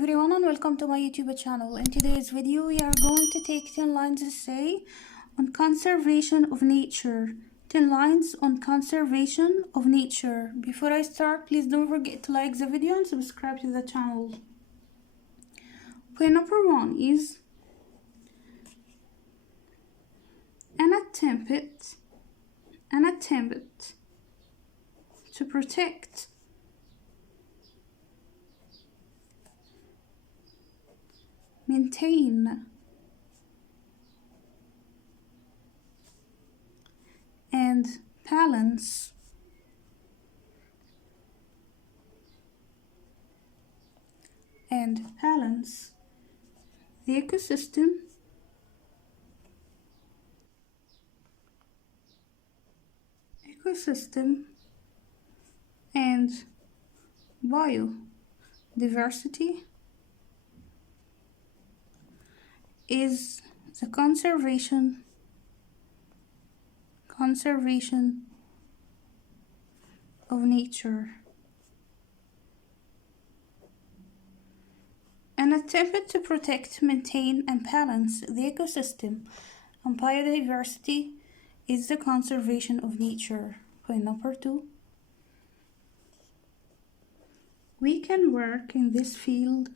everyone and welcome to my YouTube channel. In today's video we are going to take 10 lines essay on conservation of nature. 10 lines on conservation of nature. Before I start, please don't forget to like the video and subscribe to the channel. Point number 1 is an attempt to protect maintain and balance the ecosystem and biodiversity is the conservation of nature. An attempt to protect, maintain, and balance the ecosystem and biodiversity is the conservation of nature. Point number 2. We can work in this field.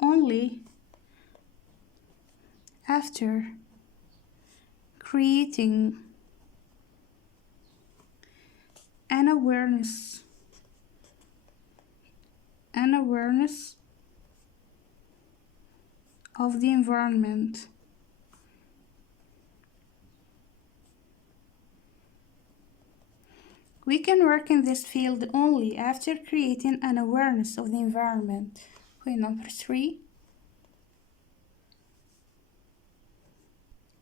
Only after creating an awareness of the environment. We can work in this field only after creating an awareness of the environment. Point number 3.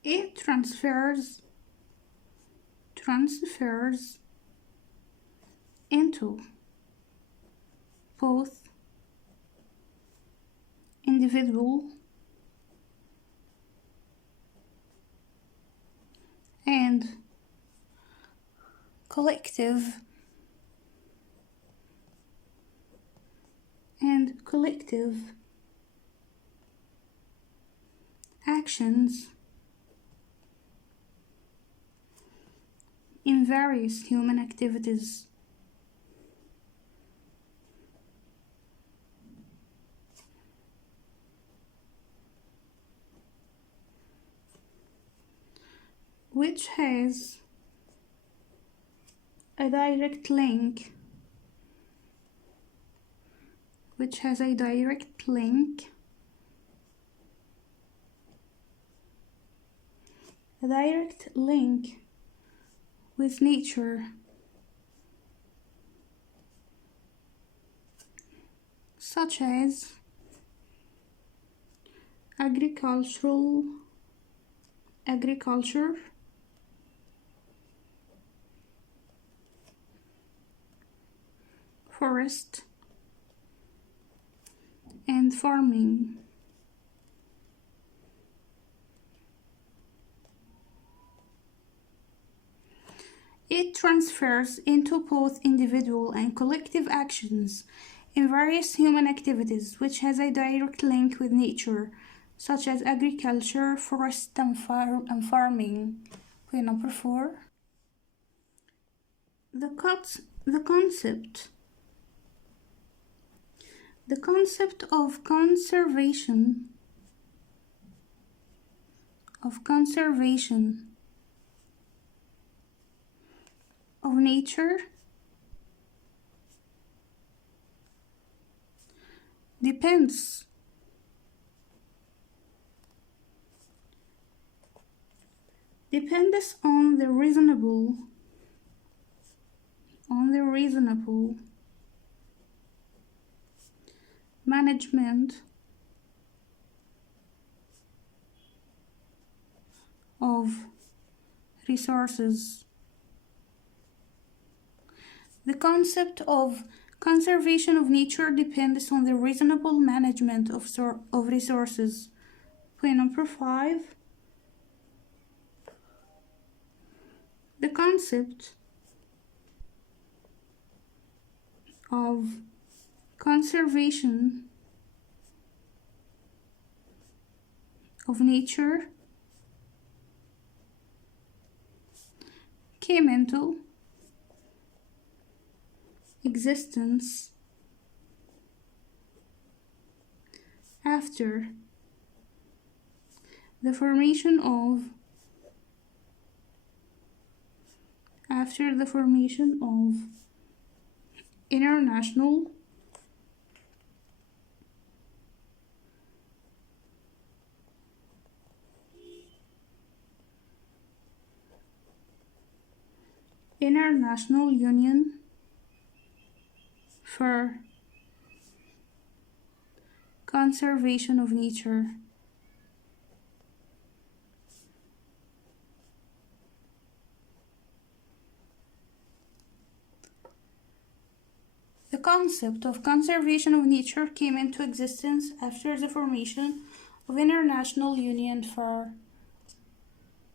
It transfers into both individual and collective actions in various human activities. Which has a direct link with nature, such as agriculture, forest, and farming. It transfers into both individual and collective actions in various human activities, which has a direct link with nature, such as agriculture, forest, and farming. Point number 4. The concept of conservation of nature depends on the reasonable management of resources. The concept of conservation of nature depends on the reasonable management of resources. Point number 5. concept of conservation of nature came into existence after the formation of international Union for Conservation of Nature. The concept of conservation of nature came into existence after the formation of International Union for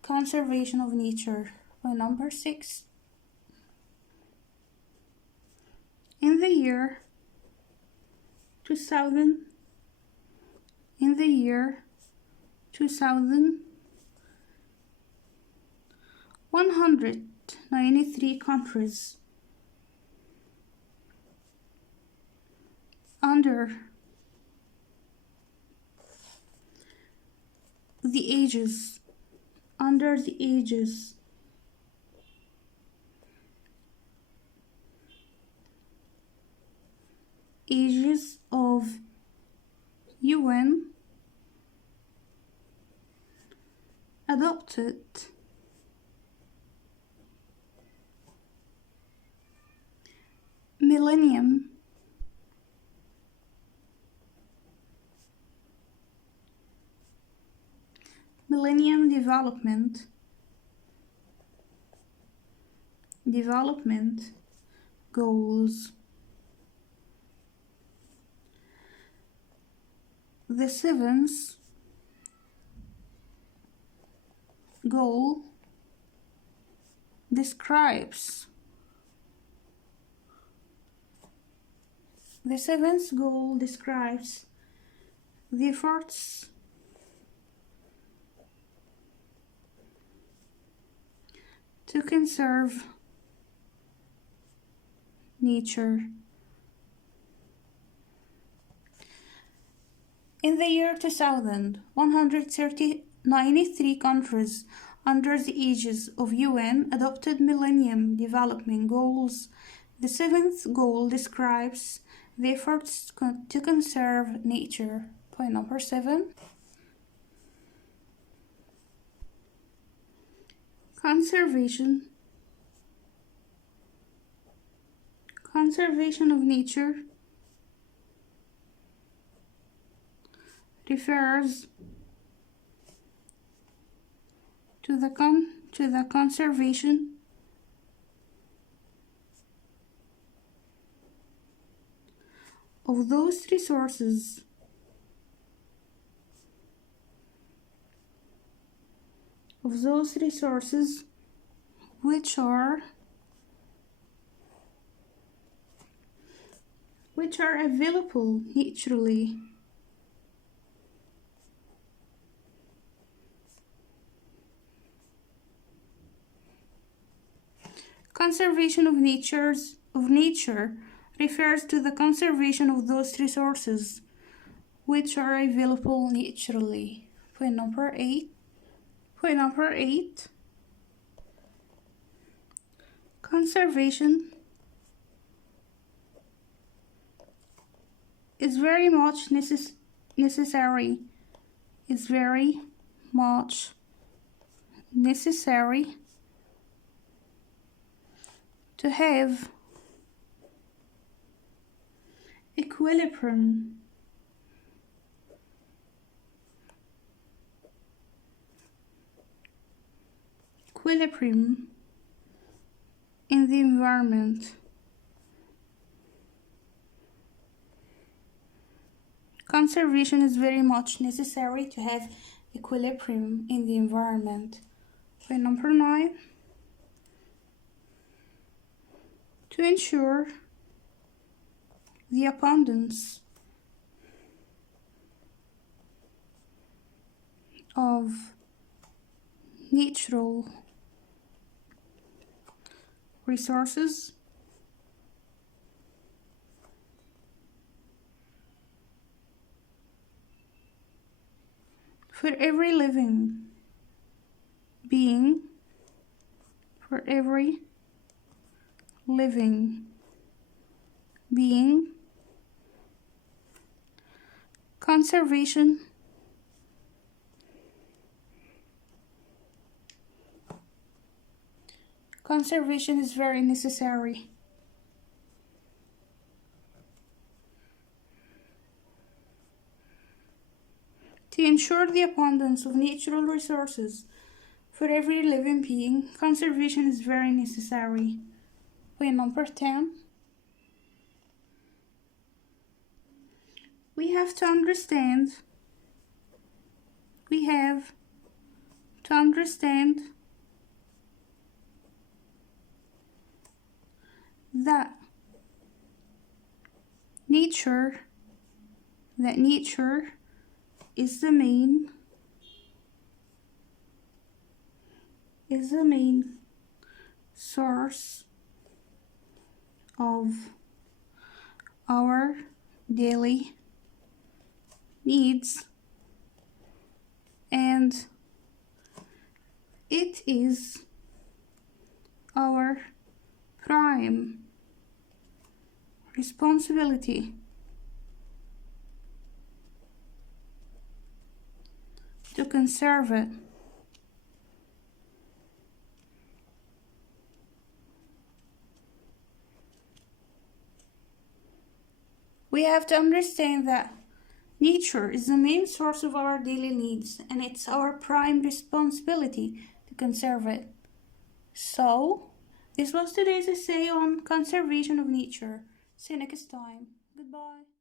Conservation of Nature. By number 6. In the year 2000, 193 countries under the ages of UN adopted Millennium Development Goals. The seventh goal describes the efforts to conserve nature. In the year 2000, 193 countries under the aegis of UN adopted Millennium Development Goals. The seventh goal describes the efforts to conserve nature. Point number 7. Conservation of nature refers to the conservation of those resources which are available naturally. Conservation of nature refers to the conservation of those resources which are available naturally. Point number 8. Conservation is very much necessary. It's very much necessary to have equilibrium in the environment. Conservation is very much necessary to have equilibrium in the environment. Point number 9. to ensure the abundance of natural resources for every living being, for every living being. Conservation is very necessary. To ensure the abundance of natural resources for every living being, conservation is very necessary. Point number 10. We have to understand that nature is the main source of our daily needs, and it is our prime responsibility to conserve it. We have to understand that nature is the main source of our daily needs, and it's our prime responsibility to conserve it. So, this was today's essay on conservation of nature. See you next time. Goodbye.